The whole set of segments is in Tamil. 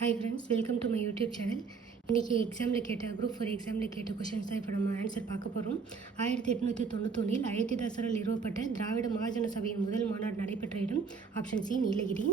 Hi friends, welcome to my YouTube channel. இன்றைக்கி எக்ஸாமில் கேட்ட குரூப் 4 எக்ஸாமில் கேட்ட கொஷின்ஸ் தான் இப்போ நம்ம ஆன்சர் பார்க்க போகிறோம். 1891 அயோத்திதாசரால் நிறுவப்பட்ட திராவிட மகாஜன சபையின் முதல் மாநாடு நடைபெற்ற இடம் ஆப்ஷன் சி நீலகிரி.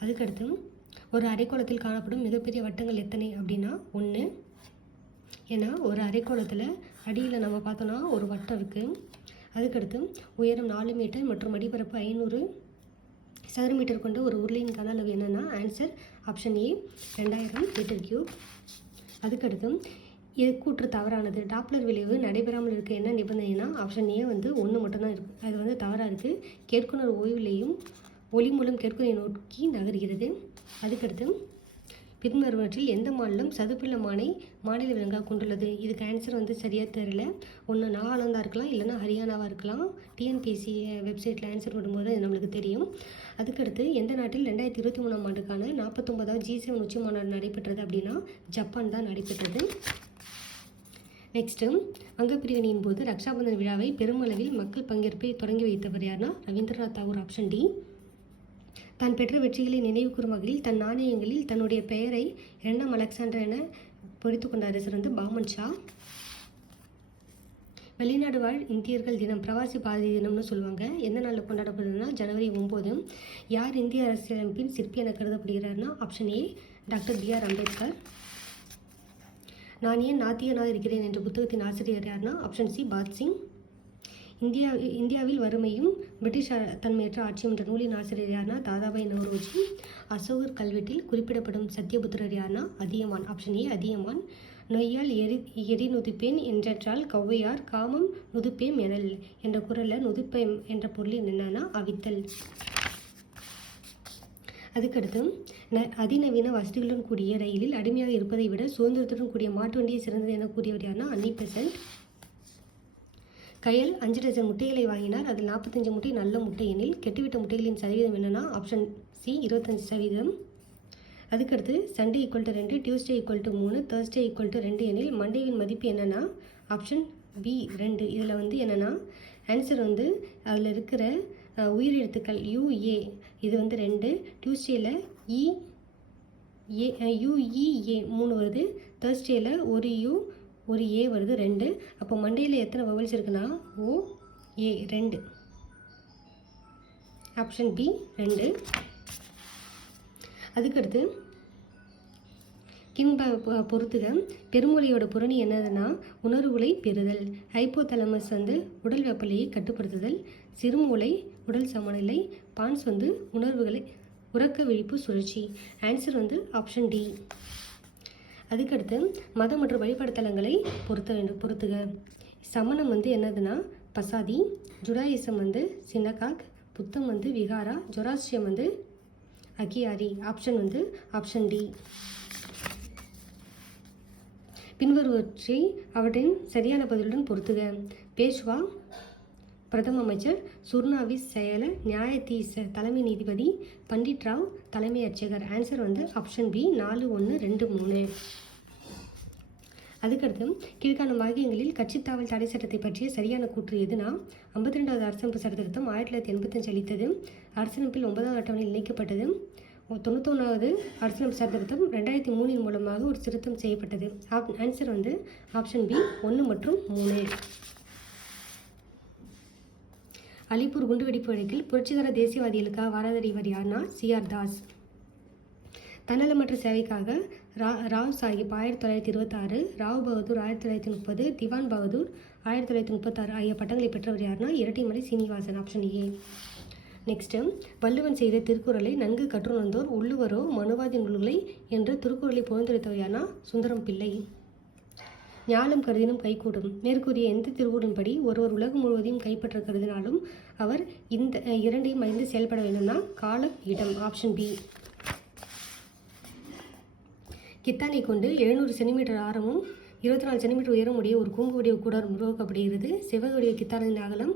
அதுக்கடுத்து ஒரு அரைக்கோளத்தில் காணப்படும் மிகப்பெரிய வட்டங்கள் எத்தனை அப்படின்னா 1. ஏன்னா ஒரு அரைக்கோளத்தில் அடியில் நம்ம பார்த்தோன்னா ஒரு வட்டம் இருக்குது. அதுக்கடுத்து உயரம் 4 மீட்டர் மற்றும் அடிப்பரப்பு 500 சதுர மீட்டர் கொண்ட ஒரு உருளையின் கன அளவு என்னென்னா answer option A 2000 metre cube. அதுக்கடுத்து கூற்று தவறானது. டாப்ளர் விளைவு நடைபெறாமல் இருக்க என்ன நிபந்தனைனா ஆப்ஷன் ஏ 1 மட்டும்தான் இருக்குது. அது தவறாக இருக்குது. கேட்குனர் ஓய்வுலையும் ஒளி மூலம் கேட்குனை நோக்கி நகர்கிறது. அதுக்கடுத்து பின்வருவற்றில் எந்த மாநிலம் சதுப்புநில மானை மாநில விலங்காக கொண்டுள்ளது? இதுக்கு ஆன்சர் சரியாக தெரியல. ஒன்று நாகாலாந்தாக இருக்கலாம், இல்லைனா ஹரியானாவாக இருக்கலாம். டிஎன்பிஎஸ்சி வெப்சைட்டில் ஆன்சர் பண்ணும்போது அது நம்மளுக்கு தெரியும். அதுக்கடுத்து எந்த நாட்டில் 2023ஆம் ஆண்டுக்கான 49வது G7 உச்சி மாநாடு நடைபெற்றது அப்படின்னா ஜப்பான் தான் நடைபெற்றது. நெக்ஸ்ட்டு வங்கப்பிரிவினையின் போது ரக்ஷாபந்தன் விழாவை பெருமளவில் மக்கள் பங்கேற்பை தொடங்கி வைத்தவர் யாருன்னா ரவீந்திரநாத் தாகூர் ஆப்ஷன் டி. தான் பெற்ற வெற்றிகளை நினைவு கூறும் வகையில் தன் நாணயங்களில் தன்னுடைய பெயரை 2ஆம் அலெக்சாண்டர் என பொறித்து கொண்ட அரசர் பாமன் ஷா. வெளிநாடு வாழ் இந்தியர்கள் தினம் பிரவாசி பாரதி தினம்னு சொல்லுவாங்க. எந்த நாளில் கொண்டாடப்படுதுன்னா ஜனவரி 9. யார் இந்திய அரசியலமைப்பின் சிற்பி என கருதப்படுகிறார்னா option A doctor B.R. Ambedkar. நான் ஏன் நாத்திகனாக இருக்கிறேன் என்ற புத்தகத்தின் ஆசிரியர் யார்னா ஆப்ஷன் சி பாத் சிங். இந்தியாவில் வறுமையும் பிரிட்டிஷ் தன்மையற்ற ஆட்சியும் என்ற நூலின் ஆசிரியர் யார்னா தாதாபாய் நவ்ரோஜி. அசோகர் கல்வெட்டில் குறிப்பிடப்படும் சத்தியபுத்திரர் யார்னா அதியமான் ஆப்ஷன் ஏ அதியமான். நொய்யால் எரி நுதுப்பேன் என்றால் கவ்வையார். காமம் நுதுப்பேம் எனல் என்ற குரலில் நுதுப்பேம் என்ற பொருளில் என்னன்னா அவித்தல். அதுக்கடுத்து அதிநவீன வசதிகளுடன் கூடிய ரயிலில் அடிமையாக இருப்பதை விட சுதந்திரத்துடன் கூடிய மாட்டு வண்டியை சிறந்தது என கூறியவர் யார்னா அன்னி பெசன்ட். கயல் 5 டஜன் முட்டைகளை வாங்கினார். அதில் 45 முட்டை நல்ல முட்டை எனில் கெட்டுவிட்ட முட்டைகளின் சதவீதம் என்னன்னா ஆப்ஷன் சி 25%. அதுக்கடுத்து Sunday equal 2, Tuesday equal 3, Thursday equal 2 எனில் மண்டேவின் மதிப்பு என்னன்னா ஆப்ஷன் பி 2. இதில் என்னென்னா ஆன்சர் அதில் இருக்கிற உயிரெழுத்துக்கள் UA இது 2, டியூஸ்டேயில் UEA 3 வருது, தேர்ஸ்டேயில் ஒரு U ஒரு A வருது 2. அப்போ மண்டேயில் எத்தனை வவல்ஸ் இருக்குன்னா OA 2. Option B 2. அதுக்கடுத்து பொறுத்துக பெருமொழியோட புரணி என்னதுன்னா உணர்வுகளை பெறுதல். ஹைப்போதலமஸ் உடல் வெப்பநிலையை கட்டுப்படுத்துதல். சிறுமூளை உடல் சமநிலை. பான்ஸ் உணர்வுகளை உறக்க விழிப்பு சுழற்சி. Answer option D. அதுக்கடுத்து மதம் மற்றும் வழிபாடு தலங்களை பொறுத்துக. சமணம் என்னதுன்னா பசாதி. Judaism synagogue. புத்தம் விகாரா. ஜொராஸ்ட்ரியம் அகியாரி. Option option D. பின்வருவற்றை அவற்றின் சரியான பதிலுடன் பொறுத்துக. பேஷ்வா பிரதம அமைச்சர். சுர்னாவிஸ் செயலர். நியாயதீச தலைமை நீதிபதி. பண்டிட் ராவ் தலைமை அர்ச்சகர். Answer option B 4, 1, 2, 3. அதுக்கடுத்து கீழ்காணும் வாக்கியங்களில் கட்சித்தாவல் தடை சட்டத்தை பற்றிய சரியான கூற்று எதுனா 52வது அரசமைப்பு சட்டத்திருத்தம் 1985 அளித்தது. அரசமைப்பில் 9வது அட்டவணையில் இணைக்கப்பட்டது. 91வது அரசியலமைப்பு சட்டத்திருத்தம் 2003 மூலமாக ஒரு திருத்தம் செய்யப்பட்டது. ஆன்சர் ஆப்ஷன் பி 1 மற்றும் 3. அலிப்பூர் குண்டுவெடிப்பு வழக்கில் புரட்சிகர தேசியவாதிகளுக்காக வாதாடியவர் யார்னா CR தாஸ். தன்னலமற்ற சேவைக்காக ராவ் சாஹிப் 1926, ராவ் பகதூர் 1930, திவான் பகதூர் 1936 ஆகிய பட்டங்களை பெற்றவர் யார்னா Rettaimalai Srinivasan. Option A. Next Valluvan செய்த திருக்குறளை நன்கு கற்றுணர்ந்தோர் உள்ளுவரோ மனுவாதி நூல்களை என்று திருக்குறளை புகழ்ந்தெடுத்தவர் யார்னா சுந்தரம் பிள்ளை. ஞாலம் கருதினும் கைகூடும். மேற்கூறிய எந்த திருக்குறளின்படி ஒருவர் உலகம் முழுவதையும் கைப்பற்ற கருதினாலும் அவர் இந்த இரண்டையும் அறிந்து செயல்பட வேண்டும்னா காலம் இடம். Option B. கித்தானை கொண்டு 700 சென்டிமீட்டர் ஆரமும் 24 சென்டிமீட்டர் உயரம் உடைய ஒரு கூம்பு வடிவ கூடாரம் உருவாக்கப்படுகிறது. செவ்வக கித்தானின் அகலம்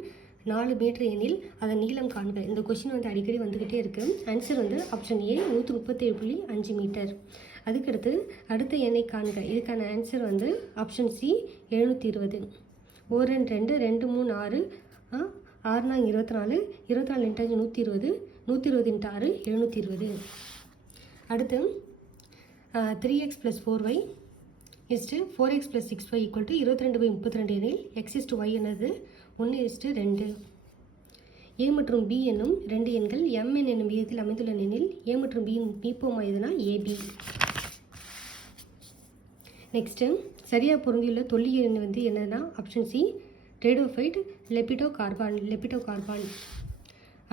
4 மீட்டர் எனில் அதன் நீளம் காண்க. இந்த கொஸ்டின் அடிக்கடி வந்துக்கிட்டே இருக்குது. Answer option A 137.5 metre. அதுக்கடுத்து அடுத்த எண்ணை காண்க. இதுக்கான ஆன்சர் ஆப்ஷன் சி 720. 1 2 2 3 6 6 24 24 120 120 × 6 720. அடுத்து 3x + 4y is to 4x + 6y = 22/32 எனில் x = y என்னது 1:2. a மற்றும் b என்னும் 2 எண்கள் mn என்னும் விகிதத்தில் அமைந்துள்ள எனில் a மற்றும் b மீப்போமா எதுனா ab. நெக்ஸ்ட்டு சரியாக பொருந்தியுள்ள தொல்லிய எண் வந்து என்னதுன்னா ஆப்ஷன் சி ரேடோஃபைட் லெபிடோகார்பான்.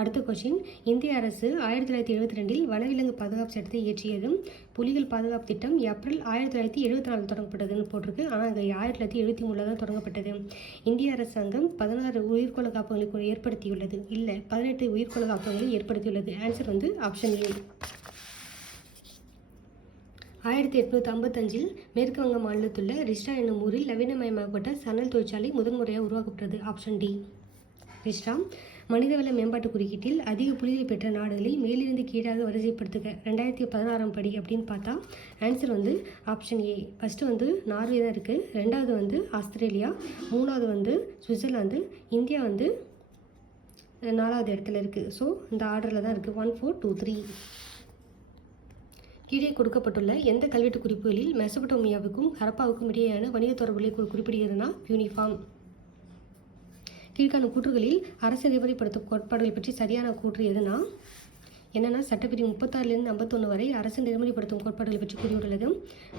அடுத்த கொஷின், இந்திய அரசு 1972 வனவிலங்கு பாதுகாப்பு சட்டத்தை இயற்றியது. புலிகள் பாதுகாப்பு திட்டம் ஏப்ரல் 1974 தொடங்கப்பட்டதுன்னு போட்டிருக்கு. ஆனால் அங்கே 1973 தான் தொடங்கப்பட்டது. இந்திய அரசாங்கம் 16 உயிர்கோள காப்பகங்களை ஏற்படுத்தியுள்ளது. இல்லை, 18 உயிர்கோள காப்பகங்களை ஏற்படுத்தியுள்ளது. ஆன்சர் வந்து ஆப்ஷன் ஏ. 1855 மேற்கு வங்க மாநிலத்துள்ள ரிஷ்டா என்னும் ஊரில் நவீனமயமாக்கப்பட்ட சணல் தொழிற்சாலை முதன்முறையாக உருவாக்கப்பட்டது. Option D. ரிஷ்டா மனிதவள மேம்பாட்டு குறியீட்டில் அதிக புள்ளிகள் பெற்ற நாடுகளில் மேலிருந்து கீழாக வரிசைப்படுத்துக 2016 படி அப்படின்னு பார்த்தா ஆன்சர் வந்து ஆப்ஷன் ஏ. ஃபஸ்ட்டு வந்து நார்வே தான் இருக்குது, ரெண்டாவது வந்து ஆஸ்திரேலியா, மூணாவது வந்து சுவிட்சர்லாந்து, இந்தியா வந்து 4வது இடத்துல இருக்குது. ஸோ இந்த ஆர்டரில் தான் இருக்குது 1, 4, 2, 3. கீழே கொடுக்கப்பட்டுள்ள எந்த கல்வெட்டு குறிப்புகளில் மெசபடோமியாவுக்கும் ஹரப்பாவுக்கும் இடையேயான வணிக தொடர்புகளை குறிப்பிடுகிறதுனா யூனிஃபார்ம். கீழ்காணும் கூற்றுகளில் அரசு நெறிமுறைப்படுத்தும் கோட்பாடுகள் பற்றி சரியான கூற்று எதுனா என்னென்னா சட்டப்பிரிவு 36 51 வரை அரசு நெறிமுறைப்படுத்தும் கோட்பாடுகளை பற்றி கூறியுள்ளது.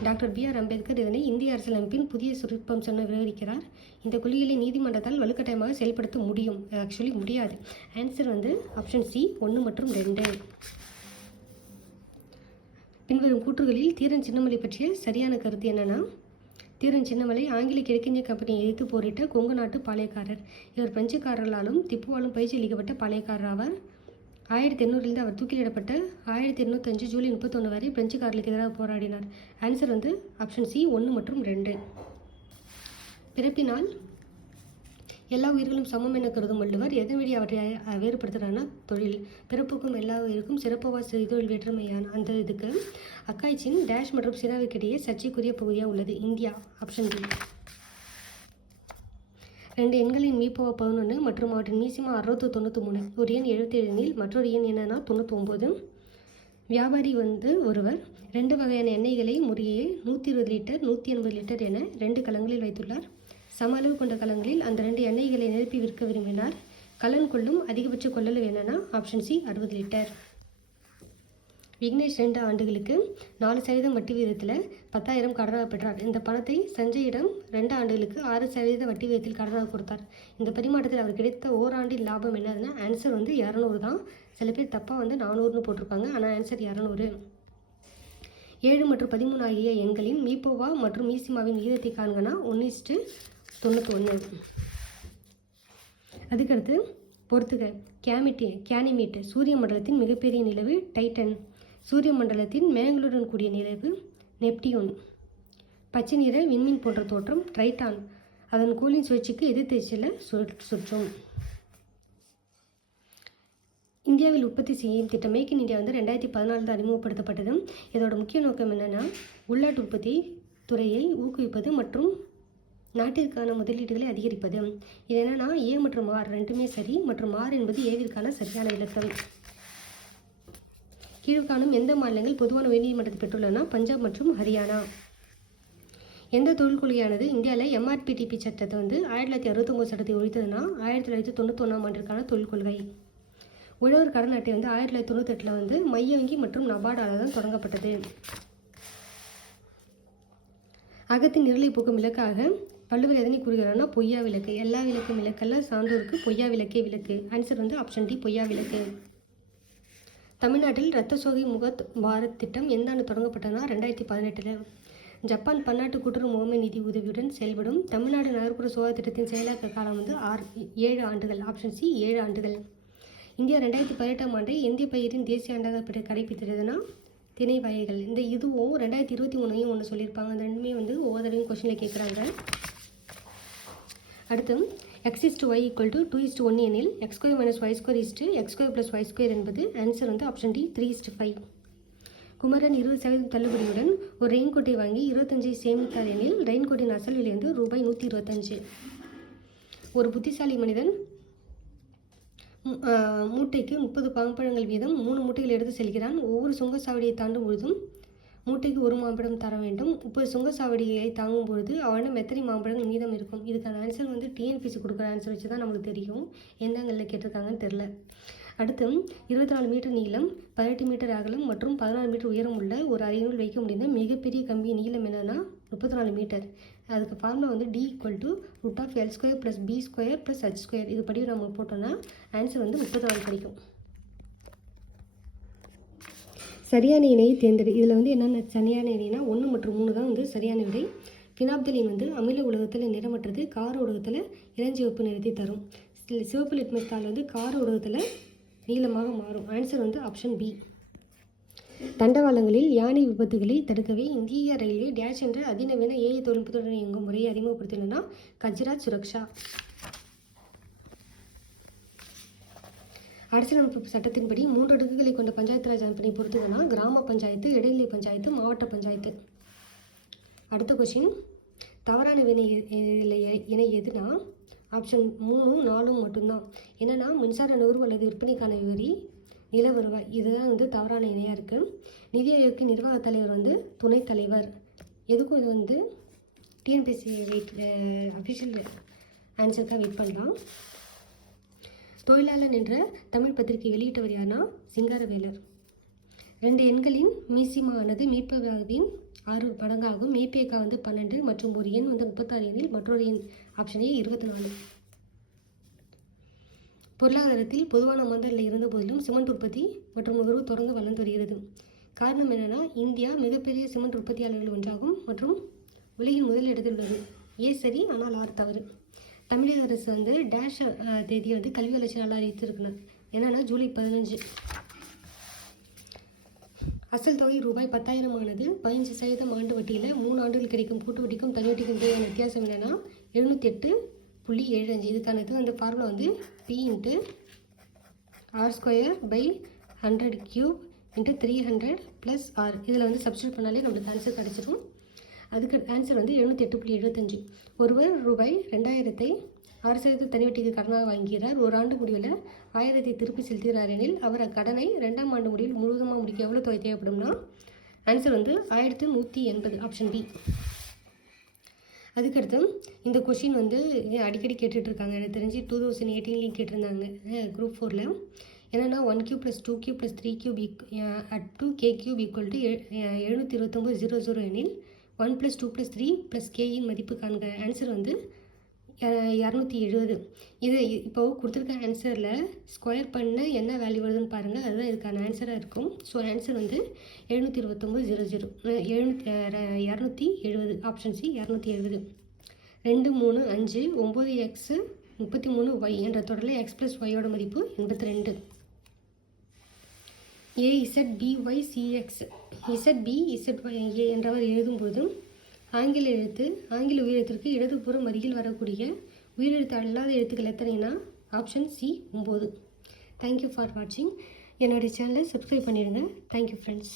Doctor B.R. அம்பேத்கர் இதனை இந்திய அரசியலமைப்பின் புதிய சிறப்பம்சம் விவரிக்கிறார். இந்த கொள்கைகளை நீதிமன்றத்தால் வலுக்கட்டாயமாக செயல்படுத்த முடியும். ஆக்சுவலி முடியாது. ஆன்சர் வந்து ஆப்ஷன் சி 1 மற்றும் 2. பின்வரும் கூற்றுகளில் தீரன் சின்னமலை பற்றிய சரியான கருத்து என்னென்னா தீரன் சின்னமலை ஆங்கில கிழக்கிந்திய கம்பெனியை எதிர்த்து போரிட்ட கொங்கு நாட்டு பாளையக்காரர். இவர் பிரெஞ்சுக்காரர்களாலும் திப்புவாலும் பயிற்சி அளிக்கப்பட்ட பாளையக்காரர் ஆவார். 1800 அவர் தூக்கிலிடப்பட்ட 1805 ஜூலை 31 வரை பிரெஞ்சுக்காரர்களுக்கு எதிராக போராடினார். ஆன்சர் வந்து ஆப்ஷன் சி 1 மற்றும் 2. பிறப்பினால் எல்லா உயிர்களும் சமம் என கருதும் வள்ளுவர் எதன் வழி அவற்றை வேறுபடுத்துகிறான்னா தொழில். பிறப்புக்கும் எல்லா உயிருக்கும் சிறப்பவா தொழில் வேற்றுமையான அந்த இதுக்கு அக்காய்ச்சின் டேஷ் மற்றும் சிராவிற்கிடையே சர்ச்சைக்குரிய பகுதியாக உள்ளது இந்தியா. Option D. 2 எண்களின் மீப்போவா 11 மற்றும் அவற்றின் மீசிமா 693. ஒரு எண் 77 எனில் மற்றொரு எண் என்னன்னா 99. வியாபாரி வந்து ஒருவர் 2 வகையான எண்ணெய்களை முறையே 120 லிட்டர் 180 லிட்டர் என 2 கலங்களில் வைத்துள்ளார். சம அளவு கொண்ட கலங்களில் அந்த 2 எண்ணெய்களை நிரப்பி விற்க விரும்பினார். கலன் கொள்ளும் அதிகபட்ச கொள்ளளவு என்னன்னா ஆப்ஷன் சி 60 லிட்டர். விக்னேஷ் 2 ஆண்டுகளுக்கு 4% வட்டி விகிதத்தில் 10,000 கடனாக பெற்றார். இந்த பணத்தை சஞ்சயிடம் 2 ஆண்டுகளுக்கு 6% வட்டி விகிதத்தில் கடனாக கொடுத்தார். இந்த பரிமாற்றத்தில் அவர் கிடைத்த ஓராண்டின் லாபம் என்னதுன்னா ஆன்சர் வந்து 200 தான். சில பேர் தப்பாக வந்து 400ன்னு போட்டிருப்பாங்க, ஆனால் ஆன்சர் 200. 7 மற்றும் 13 ஆகிய எண்களின் மீப்போவா மற்றும் மீசிமாவின் விகிதத்தை காண்கனா 1:91. அதுக்கடுத்து பொறுத்துக. கேனிமீட் சூரிய மண்டலத்தின் மிகப்பெரிய நிலவு டைட்டன். சூரிய மண்டலத்தின் மேகங்களுடன் கூடிய நிலவு நெப்டியூன். பச்சை நிற விண்மீன் போன்ற தோற்றம் ட்ரைட்டான். அதன் கோளின் சுழற்சிக்கு எதிர்த்திசையில் சுற்றும். இந்தியாவில் உற்பத்தி செய்யும் திட்டம் மேக் இன் இந்தியா வந்து 2014 தான் அறிமுகப்படுத்தப்பட்டது. இதோட முக்கிய நோக்கம் என்னென்னா உள்நாட்டு உற்பத்தி துறையை ஊக்குவிப்பது மற்றும் நாட்டிற்கான முதலீடுகளை அதிகரிப்பது. இது என்னென்னா ஏ மற்றும் ஆர் ரெண்டுமே சரி மற்றும் ஆர் என்பது ஏவிற்கான சரியான விளக்கம். கீழ்காணும் எந்த மாநிலங்கள் பொதுவான உயர்நீதிமன்றத்தை பெற்றுள்ளன? பஞ்சாப் மற்றும் ஹரியானா. எந்த தொழில் கொள்கையானது இந்தியாவில் MRPTP சட்டத்தை வந்து 1969 சட்டத்தை ஒழித்ததுன்னா 1991 ஆண்டிற்கான தொழில் கொள்கை. உழவர் கடன் அட்டை வந்து 1998 வந்து மைய வங்கி மற்றும் நபார்டால் தான் தொடங்கப்பட்டது. அகத்தின் இருளை போக்கும் விளக்காக வள்ளுவர் எதனை கூறுகிறார்னா பொய்யா விளக்கு. எல்லா விளக்கும் விளக்கல்ல, சான்றோருக்கு பொய்யா விளக்கே விளக்கு. ஆன்சர் வந்து ஆப்ஷன் டி பொய்யா விளக்கு. தமிழ்நாட்டில் இரத்த சோகை முகத் பாரத் திட்டம் எந்த ஆண்டு தொடங்கப்பட்டதுன்னா 2018. ஜப்பான் பன்னாட்டு கூட்டுறவு முகமை நிதி உதவியுடன் செயல்படும் தமிழ்நாடு நகர்ப்புற சுகாதார திட்டத்தின் செயலாக்க காலம் வந்து 7 ஆண்டுகள். ஆப்ஷன் சி 7 ஆண்டுகள். இந்தியா 2018 ஆண்டை இந்திய பயிரின் தேசிய ஆண்டாக கடைபிடித்ததுன்னா திணை வகைகள். இந்த இதுவும் 2023 ஒன்று சொல்லியிருப்பாங்க. அந்த ரெண்டுமே வந்து ஒவ்வொரு தடவையும் கொஸ்டினில் கேட்குறாங்க. அடுத்து x/y = 2:1 எனில் x² - y² x² + y² என்பது ஆன்சர் வந்து ஆப்ஷன் டி 3:5. குமரன் 20% தள்ளுபடியுடன் ஒரு ரெயின்கோட்டை வாங்கி 25 சேமித்தார் எனில் ரெயின்கோட்டின் அசல் விலை வந்து ரூபாய் 125. ஒரு புத்திசாலி மனிதன் மூட்டைக்கு 30 பழங்கள் வீதம் 3 மூட்டைகள் எடுத்து செல்கிறான். ஒவ்வொரு சுங்கச்சாவடியை தாண்டும் பொழுதும் மூட்டைக்கு 1 மாம்பழம் தர வேண்டும். 30 சுங்கச்சாவடியை தாங்கும் பொழுது அவனிடம் எத்தனை மாம்பழங்கள் மீதம் இருக்கும்? இதுக்கான ஆன்சர் வந்து டிஎன்பிசி கொடுக்குற ஆன்சர் வச்சு தான் நமக்கு தெரியும். எந்த ஆங்கிளில் கேட்டிருக்காங்கன்னு தெரில. அடுத்து 24 மீட்டர் நீளம், 18 மீட்டர் அகலம் மற்றும் 16 மீட்டர் உயரம் உள்ள ஒரு அறையினுள் வைக்க முடிந்த மிகப்பெரிய கம்பி நீளம் என்னன்னா 34 மீட்டர். அதுக்கு ஃபார்முலா வந்து D = √L² + B² + H². இது படி நம்ம போட்டோம்னா ஆன்சர் வந்து 34 கிடைக்கும். சரியான இணையை தேர்ந்தெடு. இதில் வந்து என்னென்ன சரியான இணைனா 1 மற்றும் 3 தான் வந்து சரியான விடை. ஃபினாப்தலின் வந்து அமில உலகத்தில் நிறமற்றது, கார ஊடகத்தில் இளஞ்சிவப்பு நிறத்தை தரும். சிவப்பு லிட்மஸ் தாள் வந்து கார ஊடகத்தில் நீளமாக மாறும். ஆன்சர் வந்து ஆப்ஷன் பி. தண்டவாளங்களில் யானை விபத்துகளை தடுக்கவே இந்திய ரயில்வே டேஷ் என்ற அதிநவீன AI தொழில்நுட்பத்துடன் இயங்கும் முறையை அறிமுகப்படுத்தினா கஜ்ராத் சுரக்ஷா. அரசியலமைப்பு சட்டத்தின்படி 3 அடுக்குகளை கொண்ட பஞ்சாயத்து ராஜ் அமைப்பினை பொறுத்துதுன்னா கிராம பஞ்சாயத்து, இடைநிலை பஞ்சாயத்து, மாவட்ட பஞ்சாயத்து. அடுத்த கொஸ்டின், தவறான இணை எதுனா ஆப்ஷன் 3, 4 மட்டும்தான். என்னென்னா மின்சார நுகர்வு அல்லது விற்பனைக்கான வரி, நில வருவாய், இதுதான் வந்து தவறான இணையாக இருக்குது. நிதி ஆயோக்கு நிர்வாக தலைவர் வந்து துணைத் தலைவர். எதுக்கும் இது வந்து டிஎன்பிஎஸ்சி அஃபிஷியல் ஆன்சருக்காக வெயிட் பண்ணலாம். தொழிலாளன் என்ற தமிழ் பத்திரிகை வெளியிட்டவர் யாருன்னா சிங்காரவேலர். 2 எண்களின் மீசிமானது மீப்பேகாவின் 6 மடங்காகும். மீப்பேகா வந்து 12 மற்றும் ஒரு எண் வந்து 36 எண்ணில் மற்றொரு எண் ஆப்ஷனே 24. பொருளாதாரத்தில் பொதுவான மந்தநிலை இருந்த போதிலும் சிமெண்ட் உற்பத்தி மற்றும் நுகர்வு தொடர்ந்து வளர்ந்து வருகிறது. காரணம் என்னென்னா இந்தியா மிகப்பெரிய சிமெண்ட் உற்பத்தியாளர்கள் ஒன்றாகும் மற்றும் உலகின் முதல் இடத்தில் உள்ளது. சரி, ஆனால் 6 தவறு. தமிழக அரசு வந்து டேஷ் தேதியை வந்து கல்வி வளர்ச்சி நாளாக அறிவித்திருக்கிறார். என்னென்னா ஜூலை 15. அசல் தொகை ரூபாய் 10,000 ஆனது 15% ஆண்டு வட்டியில் 3 ஆண்டுகள் கிடைக்கும் கூட்டு வட்டிக்கும் தனி வட்டிக்கும் இடையான வித்தியாசம் என்னென்னா 708.75. இதுக்கான இது வந்து ஃபார்முலா வந்து P × R²/100³ × 300 + R. இதில் வந்து சப்ஸ்டியூட் பண்ணாலே நம்மளுக்கு ஆன்சர் கிடச்சிடும். அதுக்கு ஆன்சர் வந்து 708.75. ஒருவர் ரூபாய் 2,000 6% தனி வட்டிக்கு கடனாக வாங்குகிறார். ஒரு ஆண்டு முடிவில் 1000 திருப்பி செலுத்துகிறார் எனில் அவர் அக்கடனை 2ஆம் ஆண்டு முடிவில் முழுவதுமாக முடிக்க எவ்வளோ தொகை தேவைப்படும்னா ஆன்சர் வந்து 1180, ஆப்ஷன் பி. அதுக்கடுத்து இந்த கொஷின் வந்து அடிக்கடி கேட்டுட்ருக்காங்க. எனக்கு தெரிஞ்சு 2018 கேட்டிருந்தாங்க குரூப் 4ல். என்னென்னா 1³ + 2³ + 3³ @ k³ = 729.00 எனில் 1 + 2 + 3 + k இன் மதிப்பு காண்க. ஆன்சர் வந்து 270. இது இப்போது கொடுத்துருக்க ஆன்சரில் ஸ்கொயர் பண்ண என்ன வேல்யூ வருதுன்னு பாருங்கள். அதுதான் இதுக்கான ஆன்சராக இருக்கும். ஸோ ஆன்சர் வந்து 729.00 270, ஆப்ஷன் சி 270. 2, 3, 5, 9x 33y என்ற தொடரில் x + yயோட மதிப்பு 82. AZBYCX ZBZYA என்றவர் எழுதும்போது ஆங்கில உயிரெழுத்திற்கு இடதுபுறம் அருகில் வரக்கூடிய உயிரெழுத்து அல்லாத எழுத்துக்கள் எத்தனைனா ஆப்ஷன் சி 9. தேங்க்யூ ஃபார் வாட்சிங். என்னுடைய சேனலை சப்ஸ்கிரைப் பண்ணிடுங்க. Thank you friends.